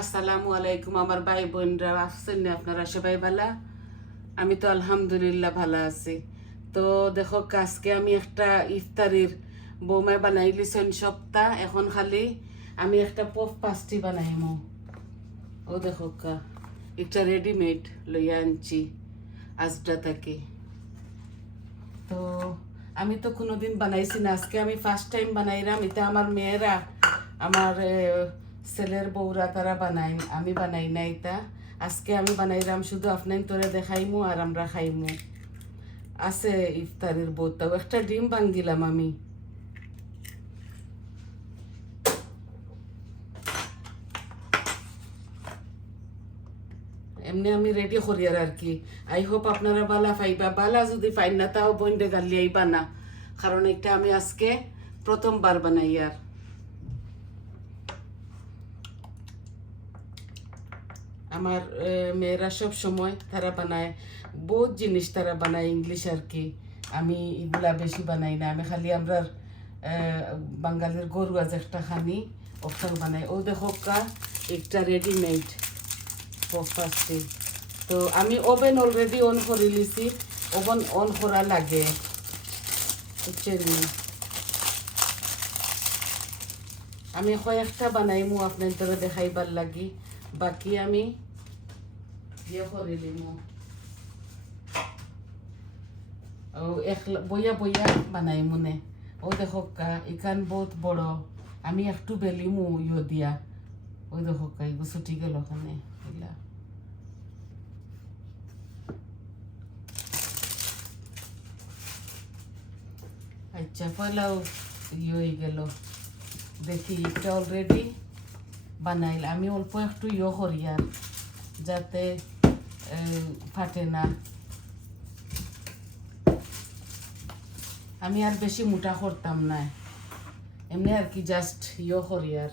আসসালামু আলাইকুম আমার ভাই বোনরা, আছেন না আপনারা সবাই ভালো? আমি তো আলহামদুলিল্লাহ ভালো আছি। তো দেখো, আজকে আমি একটা ইফতারির বৌমায় বানাই লিছেন সপ্তাহ। এখন খালি আমি একটা পফ পাস্টি বানাইমু। ও দেখো একটা রেডিমেড লইয়া আনছি আজটা থাকি। তো আমি তো কোনোদিন বানাইছি না, আজকে আমি ফার্স্ট টাইম বানাইলাম। এটা আমার মেয়েরা, আমার ছেলের বউরা তারা বানাই, আমি বানাই না এটা। আজকে আমি বানাইলাম, শুধু আপনার তোরে দেখাইমু আর আমরা খাইমু। আছে ইফতারের বোতাও একটা ডিম ভাঙ্গিলাম আমি। এমনি আমি রেডি করি আর কি। আই হোপ আপনারা বালা পাইবা। বালা যদি পাই না তাও বইন্ডে গালি আইবা না, কারণ এটা আমি আজকে প্রথমবার বানাই। আর আমার মেয়েরা সব সময় তারা বানায় বহুত জিনিস, তারা বানায় ইংলিশ আর কি। আমি এগুলা বেশি বানাই না, আমি খালি আমরা বাঙালির গরু আজ একটা খানি ওখানে বানাই। ও দেখো একটা রেডিমেড পাস্তি। তো আমি ওভেন অলরেডি অন করে লিছি, ওভেন অন করা লাগে বুঝছেন। আমি কয়েকটা বানাইমু আপনার তোরা দেখাইবার লাগি, বাকি আমি ইয়ে করে দিমু। ও বইয়া বইয়া বানাই মনে। ও দেখো এখান বহুত বড়, আমি একটু বেলিমু ইয়ে দিয়া। ওই দেখো এগুলো ছুটি গেল ওখানে এগুলা। আচ্ছা পয়লাও ইয়ে হয়ে গেল, দেখি এটা অলরেডি বানাইল। আমি অল্প একটু ইয়ে করি আর যাতে ফাটে না। আমি আর বেশি মোটা করতাম না, এমনি আর কি জাস্ট ইয়ে করি। আর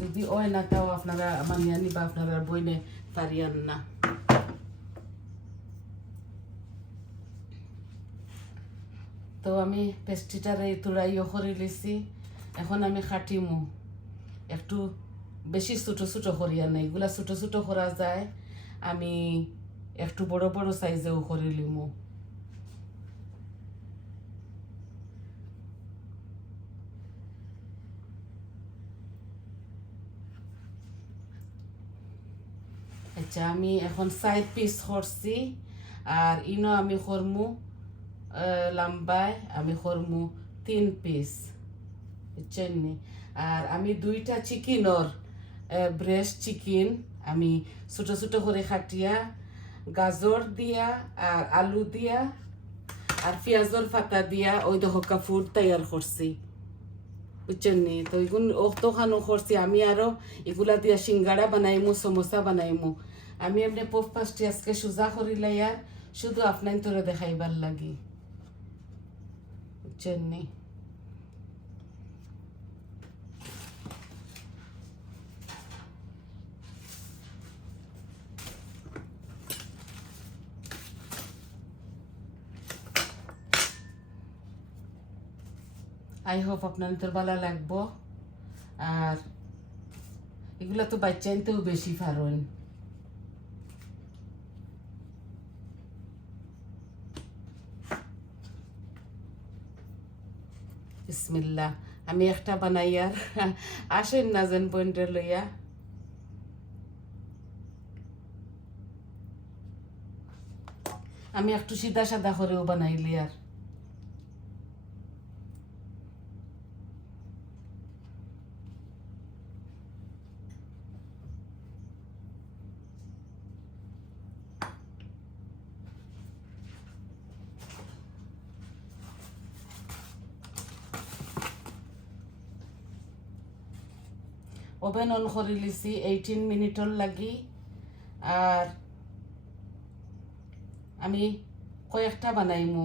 যদি ওই না তাও আপনারা মানিয়ে নিবা, আপনারা বইনে পারিয়ান না। তো আমি পেস্ট্রিটারে তোরা ইয়ে করে লিছি। এখন আমি খাটিমু একটু বেশি ছোটো ছোটো করিয়া না, এগুলা ছোটো ছোটো করা যায়, আমি একটু বড় বড় সাইজেও করে লিমু। আচ্ছা আমি এখন 4 পিস করছি, আর ইনো আমি করমু লম্বায় আমি করমু 3 পিস বুঝছেন নি। আর আমি 2টা চিকেনর ব্রেস্ট চিকেন আমি ছোটো ছোটো করে খাটিয়া গাজর দিয়া আর আলু দিয়া আর পেঁয়াজর পাতা দিয়া ওই দহকা ফুড তৈয়ার করছি বুঝছেন নি। তো এগুলো অতখানো করছি আমি, আরো এগুলা দিয়া সিঙ্গাড়া বানাইমু, সমোসা বানাইমু। আমি এমনি পফ পাস্টি আজকে সোজা করিলাই আর শুধু আপনার তোরে দেখাইবার লাগি বুঝছেন নি। আই হোপ আপনাদের ভালো লাগবো। আর এগুলা তো বাচ্চা আনতেও বেশি পারেন। বিসমিল্লাহ। আমি একটা বানাই আর আসেন না যেন পয়েন্টে লইয়া। আমি একটু সিধা সাদা করেও বানাইলি আর ওভেন অন করে লিছি 18 মিনিটর লাগি। আর আমি কয়েকটা বানাইমু,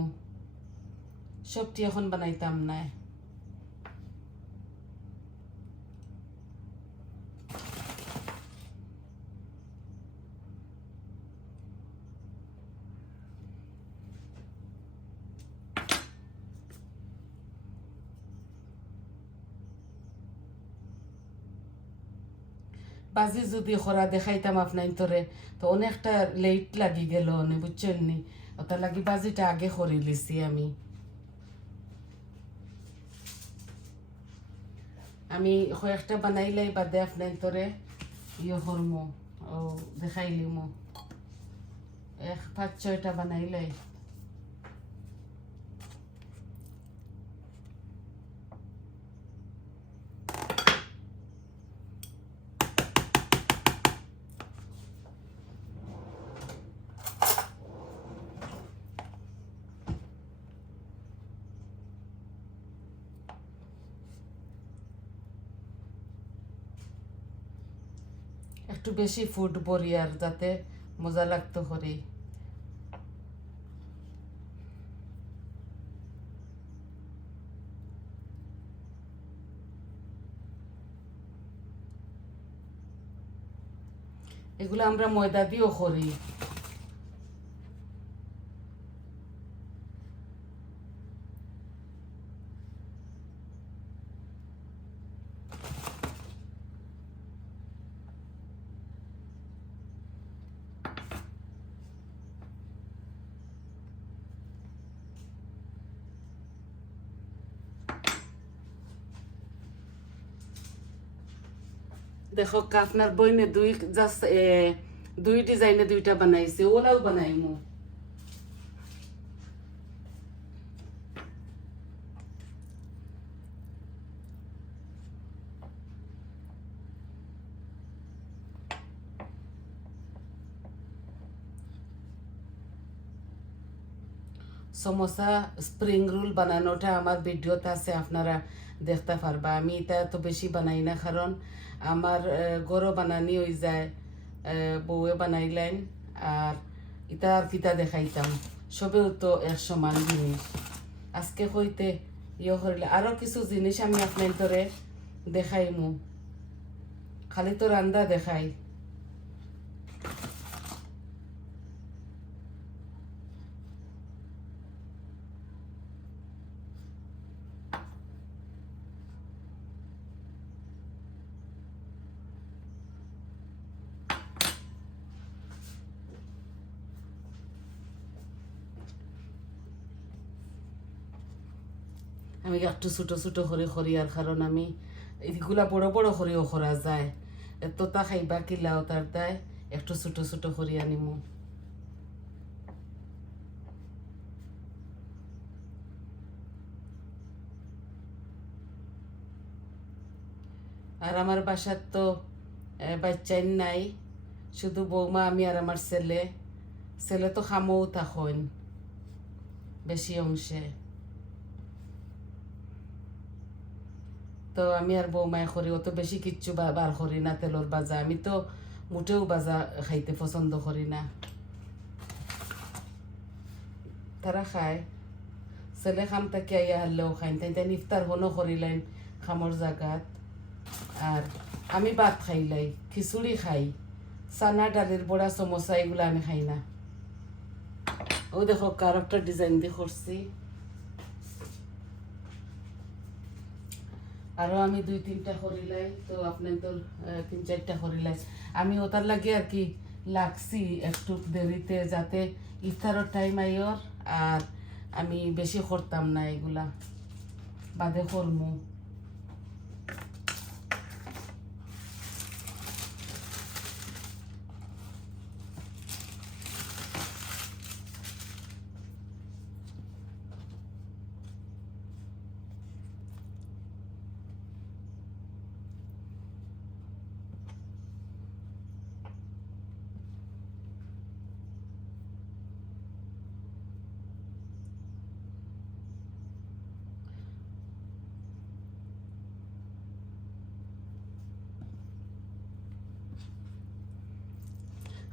সবটি এখন বানাইতাম না। বাজি যদি খরা দেখাইতাম আপনার তোরে তো অনেকটা লেট লাগি গেল বুঝছেন নি, ওটা লাগি বাজিটা আগে করে লিছি আমি। আমি কয়েকটা বানাইলাই বাদে আপনার তোরে করমো, ও দেখাইলিমো। 5-6টা বানাইলাই। একটু বেশি ফুড বরি আর যাতে মজা লাগতো করি। এগুলো আমরা ময়দা দিয়েও করি। দেখো আপনার বইনে দুই ডিজাইনে 2টা বানাইছে, ওলাও বানাইমু। সমোসা স্প্রিং রোল বানানোটা আমার ভিডিওতে আছে, আপনারা দেখতে পারবা। আমি এটা তো বেশি বানাই না, কারণ আমার গরো বানানি হয়ে যায়, বউয়ে বানাইলেন। আর এটা আর কিতা দেখাইতাম, সবেও তো এক সমান জিনিস। আজকে হইতে করিলে আরও কিছু জিনিস আমি আপনার ধরে দেখাইমু, খালি তো রান্দা দেখাই। আমি একটু ছোটো ছোটো করি আর কারণ আমি এইগুলা বড় বড় করেও করা যায়, তোতা খাইবা কিলাও তার দায় একটু ছোটো ছোটো করি আনিমু। আর আমার বাসার তো বাচ্চাই নাই, শুধু বৌমা, আমি আর আমার ছেলে। ছেলে তো খামও তখন বেশি অংশে, তো আমি আর বৌমায় করি, অত বেশি কিচ্ছু বার করি না তেলর বাজা। আমি তো মোটেও বাজা খাইতে পছন্দ করি না। তারা খায়, ছেলে খাম তাকে আইয়া হারলেও খাইন, তাই ইফতার হনো করিলেন খামর জাগাত। আর আমি ভাত খাইলাই, খিচুড়ি খাই, চানা ডালের বড়া, সমোসা, এগুলো আমি খাই না। ও দেখো কার একটা ডিজাইন দিয়ে করছি। আরো আমি 2-3টা করিলাই, তো আপনার তো 3-4টা করিলাই। আমি ওটার লাগে আর কি লাগছি একটু দেরিতে, যাতে ইফতারের টাইম আইয়র। আর আমি বেশি করতাম না, এগুলা বাদে করমু।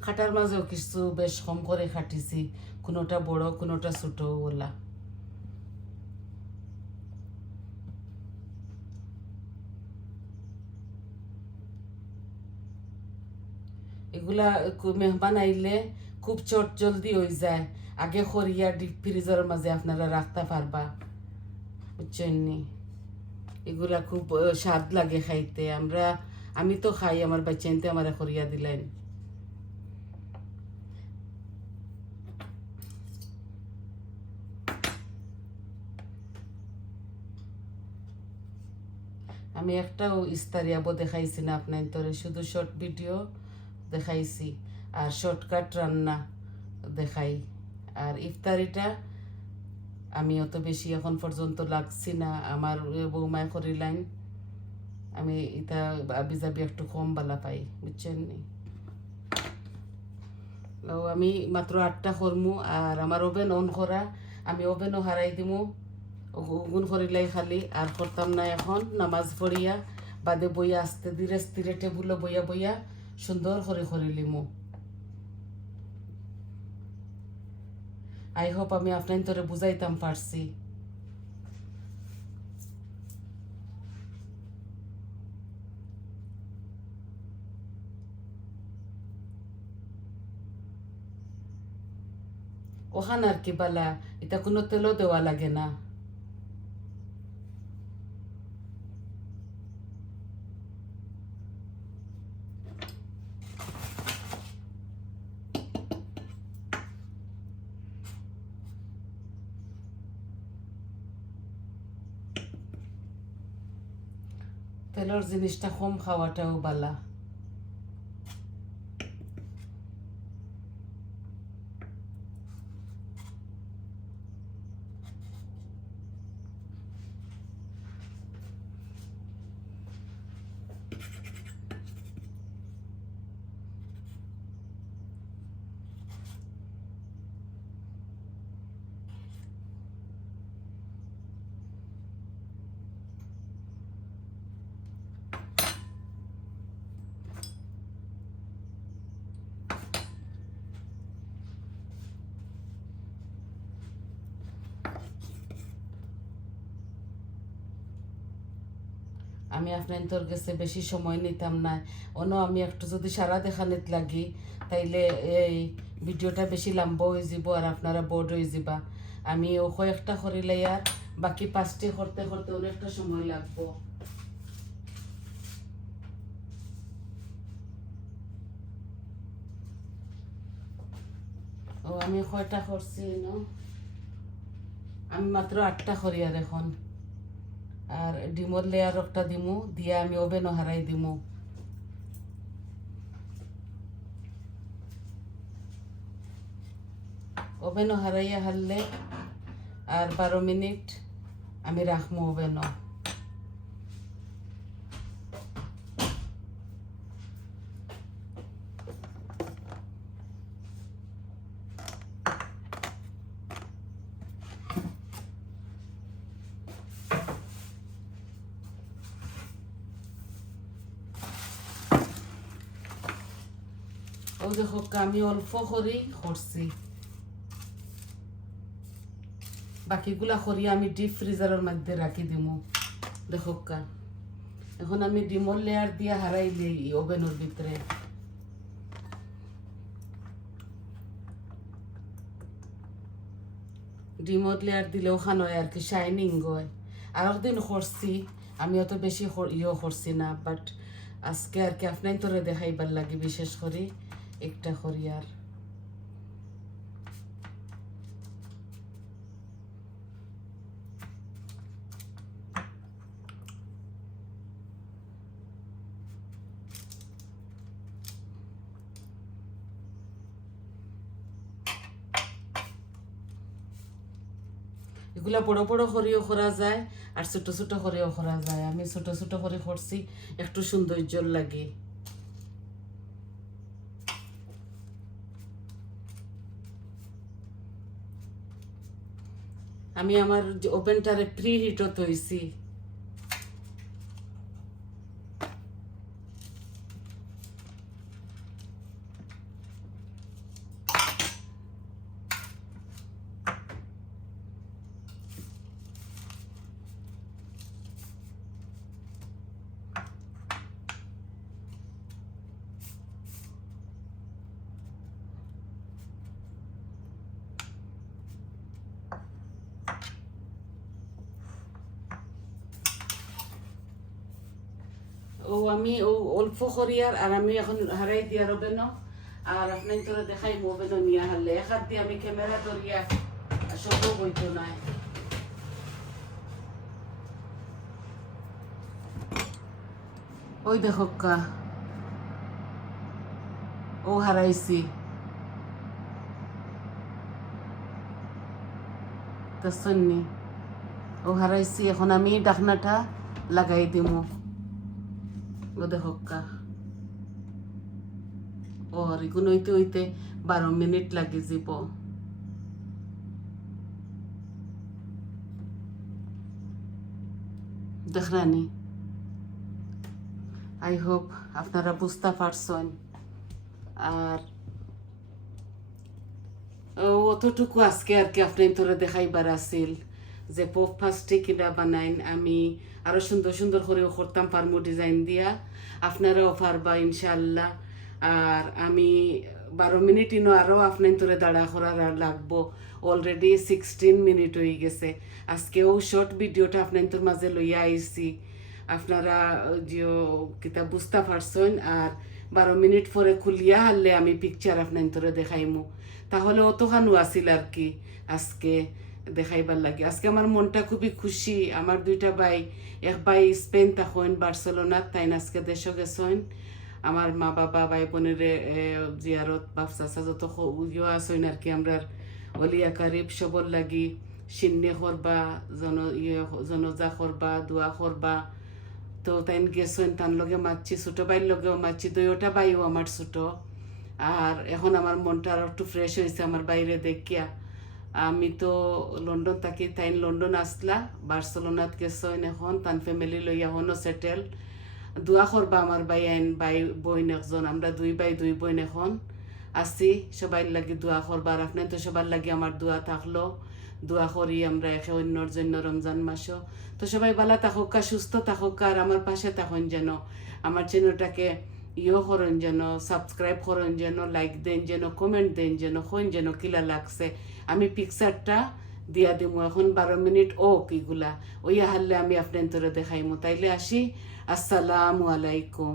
খাটার মাঝেও কিছু বেশ কম করে খাটিছি, কোনোটা বড় কোনোটা ছোট ওলা। এগুলা মেহমান আইলে খুব চট জলদি হয়ে যায়, আগে খরিয়া ডিপ ফ্রিজের মাঝে আপনারা রাখতে পারবা, বুঝছেন নি। এগুলা খুব স্বাদ লাগে খাইতে। আমরা আমি তো খাই, আমার বাচ্চাইনতে আমার করিয়া দিলেন। আমি একটাও ইস্তারিয়াবো দেখাইছি না আপনার তোরে, শুধু শর্ট ভিডিও দেখাইছি আর শর্টকাট রান্না দেখাই। আর ইফতারিটা আমি অত বেশি এখন পর্যন্ত লাগছি না, আমার বৌমায় করিলাইন। আমি এটা আবি যাবি একটু কম বালা পাই, বুঝছেন নি। আমি মাত্র 8টা করমু আর আমার ওভেন অন করা, আমি ওভেনও হারাই দিমু, গুণ করিলাই খালি আর করতাম না। এখন নামাজ পড়িয়া বাদে বইয়া আস্তে ধীরে স্থিরে টেবুলো বইয়া বইয়া সুন্দর করে করিলিমু। আই হোপ আমি আপনার তোরে বুঝাইতাম পারছি। ওখান আর কি বালা, এটা কোনো তেলও দেওয়া লাগে না। তেলের জিনিসটা কম খাওয়াটাও বালা। আমি আপনার তোর কাছে বেশি সময় নিতাম না, অন্য আমি একটু যদি সারা দেখানিত লাগি তাইলে এই ভিডিওটা বেশি লম্বা হয়ে যাব আর আপনারা বোর্ড হয়ে যাবা। আমি ও কয়েকটা করিলে আর বাকি 5টি করতে করতে অনেকটা সময় লাগবো। ও আমি কয়টা করছি না, আমি মাত্র 8টা করি আর এখন। আর ডিমর লেয়ার একটা দিমু দিয়ে আমি ওভেনও হারাই দিমু। ওভেনও হারাইয়া হারলে আর 12 মিনিট আমি রাখবো ওভেনও। ও দেখো আমি অল্প করেই করছি, বাকিগুলা করি আমি ডিপ ফ্রিজারের মধ্যে রাখি দিমু। দেখো এখন আমি ডিমর লেয়ার দিয়ে হারাইলে ওভেনের ভিতরে। ডিমর লেয়ার দিলে ওখানে হয় আর কি শাইনিং হয়। আর একদিন করছি আমি অত বেশি করছি না, বাট আজকে আর কি আপনার তোরে দেখাইবার লাগে বিশেষ করে একটা করি। আর এগুলা বড় বড় করেও করা যায় আর ছোট ছোট করেও করা যায়। আমি ছোট ছোট করে করছি, একটু সৌন্দর্য লাগে। আমি আমার ওভেনটারে প্রি হিটও তৈছি। ও আমি ও অল্প করিয়ার আর আমি এখন হারাই দিয়া রবে না আর আপনার তোরা দেখাই মোবে তো নিয়ে হারলে এক হাত দিয়ে আমি ক্যামেরা ধরিয়া সব বইতো নাই ওই দেখো কা ও হারাইছি তো শুননি ও হারাইছি এখন আমি ডাকনাটা লাগাই দিমু ও দেখো কা ও রিগুন হইতে হইতে 12 মিনিট লাগি যাব দেখরানি আই হোপ আপনারা বুঝতে পারছেন আর অতটুকু আজকে আর কি আপনি তোরা দেখাইবার আছিল যে পপ ফাস্টে কিনা বানাইন আমি আরো সুন্দর সুন্দর করেও করতাম পারমু ডিজাইন দিয়া আপনারাও পারবা ইনশাল্লাহ আর আমি 12 মিনিট ইনো আরও আপনার তোরে দাঁড়া করার আর লাগবো অলরেডি 16 মিনিট হয়ে গেছে আজকেও শর্ট ভিডিওটা আপনার তোর মাঝে লইয়া আইছি আপনারা যে কিতা বুঝতে পারছেন আর 12 মিনিট পরে খুলিয়া হারলে আমি পিকচার আপনার তোরে দেখাইমু তাহলে অতখানু আসিল আর কি আজকে দেখাইবার লাগে আজকে আমার মনটা খুবই খুশি আমার দুইটা ভাই এক ভাই স্পেন তখন বার্সেলোনার তাই আজকে দেশও গেছেন আমার মা বাবা ভাই বোনের জিয়ারত বাপ চাচা যত ইয়ে আসেন আর কি আমরা অলিয়া কারিব সবর লাগি সিন্নে করবা জনজা করবা দোয়া করবা তো তাই গেছেন তার লগে মারছি ছোটো ভাইয়ের লগেও মারছি দুইটা ভাইও আমার ছোটো আর এখন আমার মনটা আর একটু ফ্রেশ হয়েছে আমার বাইরে দেখিয়া আমি তো লন্ডন থাকি তাই লন্ডন আসলা বার্সেলোনাত গেছেন এখন তান ফ্যামিলি লইয়া হনো সেটেল দোয়া করবা আমার ভাই আইন ভাই বোন একজন আমরা দুই ভাই দুই বোন এখন আসি সবাই লাগি দোয়া করবা আর আপনার তো সবার লাগি আমার দোয়া থাকলো দোয়া করি আমরা একে অন্যর জন্য রমজান মাসও তো সবাই ভালো থাকুকা সুস্থ থাকুকা আর আমার পাশে থাকুন যেন আমার চ্যানেলটাকে করেন যেন সাবস্ক্রাইব করেন যেন লাইক দেন যেন কমেন্ট দেন যেন হইন যেন কিলা লাগছে আমি পিকচারটা দিয়া দিমু এখন 12 মিনিট ও কিগুলা ওই হারলে আমি আপনার তোরে দেখাইমু তাইলে আসি আসসালামু আলাইকুম